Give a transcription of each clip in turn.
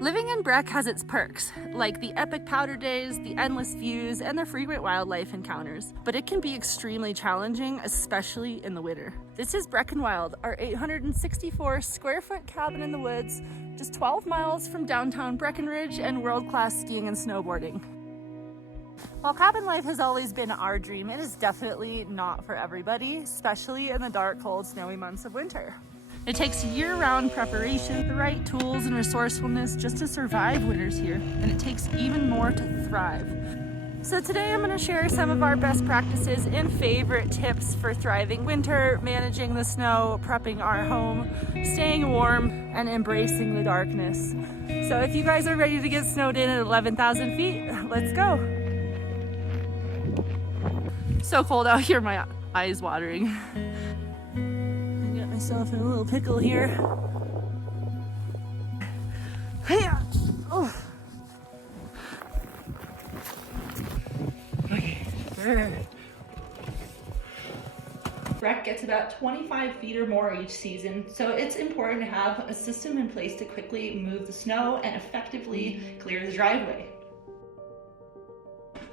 Living in Breck has its perks, like the epic powder days, the endless views, and the frequent wildlife encounters, but it can be extremely challenging, especially in the winter. This is Brecken Wild, our 864 square foot cabin in the woods, just 12 miles from downtown Breckenridge and world-class skiing and snowboarding. While cabin life has always been our dream, it is definitely not for everybody, especially in the dark, cold, snowy months of winter. It takes year-round preparation, the right tools and resourcefulness just to survive winters here, and it takes even more to thrive. So today I'm going to share some of our best practices and favorite tips for thriving winter, managing the snow, prepping our home, staying warm, and embracing the darkness. So if you guys are ready to get snowed in at 11,000 feet, let's go. So cold out here, my eyes watering. Myself in a little pickle here. Hey, oh. Okay. Breck gets about 25 feet or more each season, so it's important to have a system in place to quickly move the snow and effectively clear the driveway.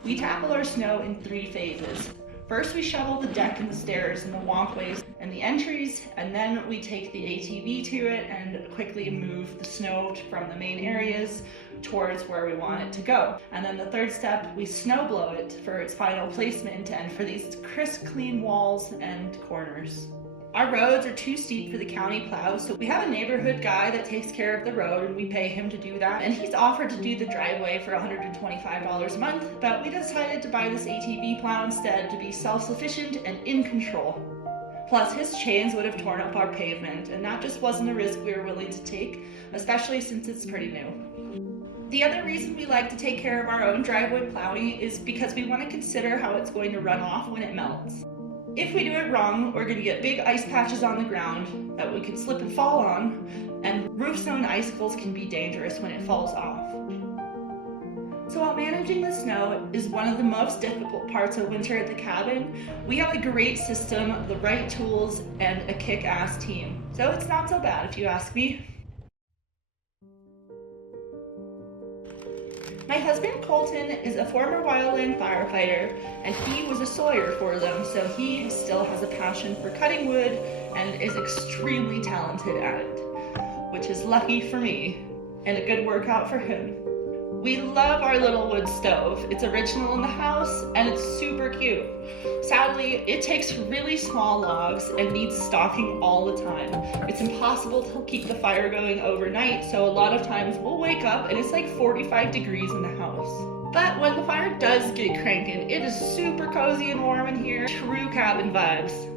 We tackle our snow in 3 phases. First, we shovel the deck and the stairs and the walkways and the entries, and then we take the ATV to it and quickly move the snow from the main areas towards where we want it to go. And then the third step, we snow blow it for its final placement and for these crisp, clean walls and corners. Our roads are too steep for the county plow, so we have a neighborhood guy that takes care of the road and we pay him to do that. And he's offered to do the driveway for $125 a month, but we decided to buy this ATV plow instead to be self-sufficient and in control. Plus, his chains would have torn up our pavement, and that just wasn't a risk we were willing to take, especially since it's pretty new. The other reason we like to take care of our own driveway plowing is because we want to consider how it's going to run off when it melts. If we do it wrong, we're going to get big ice patches on the ground that we could slip and fall on, and roof snow and icicles can be dangerous when it falls off. So while managing the snow is one of the most difficult parts of winter at the cabin, we have a great system, the right tools, and a kick-ass team. So it's not so bad if you ask me. My husband Colton is a former wildland firefighter, and he was a sawyer for them, so he still has a passion for cutting wood and is extremely talented at it, which is lucky for me and a good workout for him. We love our little wood stove. It's original in the house and it's super cute. Sadly, it takes really small logs and needs stocking all the time. It's impossible to keep the fire going overnight, so a lot of times we'll wake up and it's like 45 degrees in the house. But when the fire does get cranking, it is super cozy and warm in here. True cabin vibes.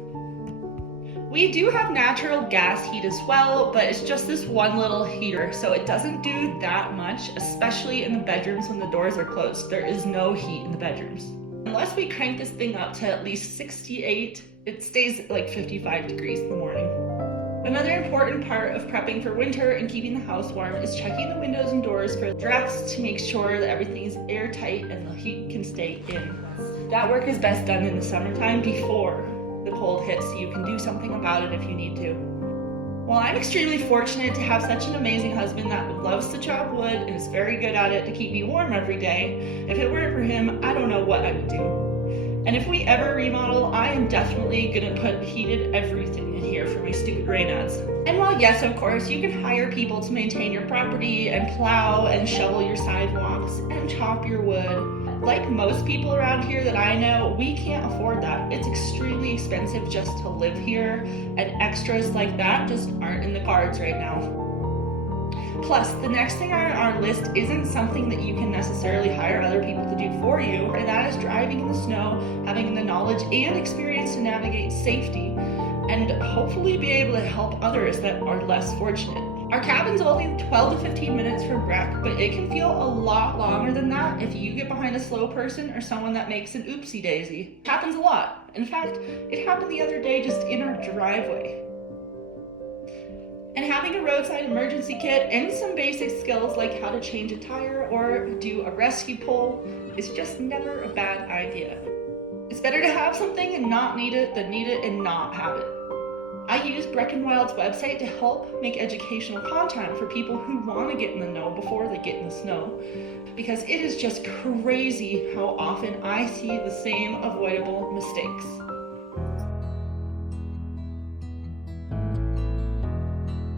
We do have natural gas heat as well, but it's just this one little heater, so it doesn't do that much, especially in the bedrooms when the doors are closed. There is no heat in the bedrooms. Unless we crank this thing up to at least 68, it stays like 55 degrees in the morning. Another important part of prepping for winter and keeping the house warm is checking the windows and doors for drafts to make sure that everything is airtight and the heat can stay in. That work is best done in the summertime before the cold hits, so you can do something about it if you need to. Well, I'm extremely fortunate to have such an amazing husband that loves to chop wood and is very good at it to keep me warm every day. If it weren't for him, I don't know what I would do. And if we ever remodel, I am definitely gonna put heated everything in here for my stupid Raynads. And while yes, of course, you can hire people to maintain your property and plow and shovel your sidewalks and chop your wood, like most people around here that I know, we can't afford that. It's extremely expensive just to live here, and extras like that just aren't in the cards right now. Plus, the next thing on our list isn't something that you can necessarily hire other people to do for you, and that is driving in the snow, having the knowledge and experience to navigate safety, and hopefully be able to help others that are less fortunate. Our cabin's only 12 to 15 minutes from Breck, but it can feel a lot longer than that if you get behind a slow person or someone that makes an oopsie daisy. It happens a lot. In fact, it happened the other day just in our driveway. And having a roadside emergency kit and some basic skills like how to change a tire or do a rescue pull is just never a bad idea. It's better to have something and not need it than need it and not have it. I use Brecken Wild's website to help make educational content for people who want to get in the know before they get in the snow, because it is just crazy how often I see the same avoidable mistakes.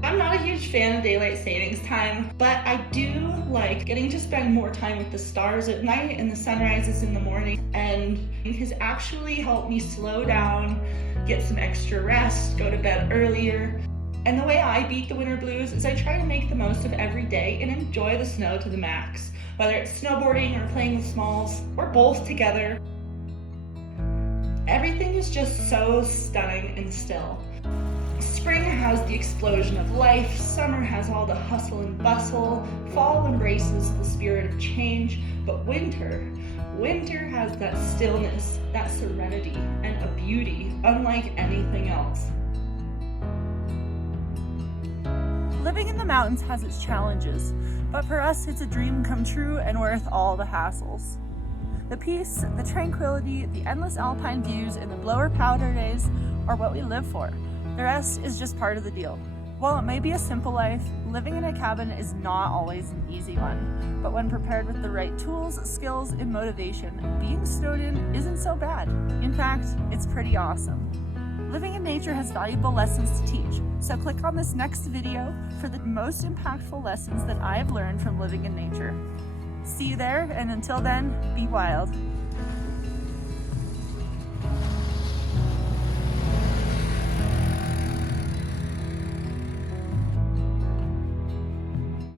I'm not a huge fan of daylight savings time, but I do like getting to spend more time with the stars at night and the sunrises in the morning, and it has actually helped me slow down, get some extra rest, go to bed earlier. And the way I beat the winter blues is I try to make the most of every day and enjoy the snow to the max, whether it's snowboarding or playing with smalls or both together. Everything is just so stunning and still. Spring has the explosion of life, summer has all the hustle and bustle, fall embraces the spirit of change, but winter has that stillness, that serenity, and a beauty unlike anything else. Living in the mountains has its challenges, but for us it's a dream come true and worth all the hassles. The peace, the tranquility, the endless alpine views, and the blower powder days are what we live for. The rest is just part of the deal. While it may be a simple life, living in a cabin is not always an easy one. But when prepared with the right tools, skills, and motivation, being snowed in isn't so bad. In fact, it's pretty awesome. Living in nature has valuable lessons to teach, so click on this next video for the most impactful lessons that I've learned from living in nature. See you there, and until then, be wild.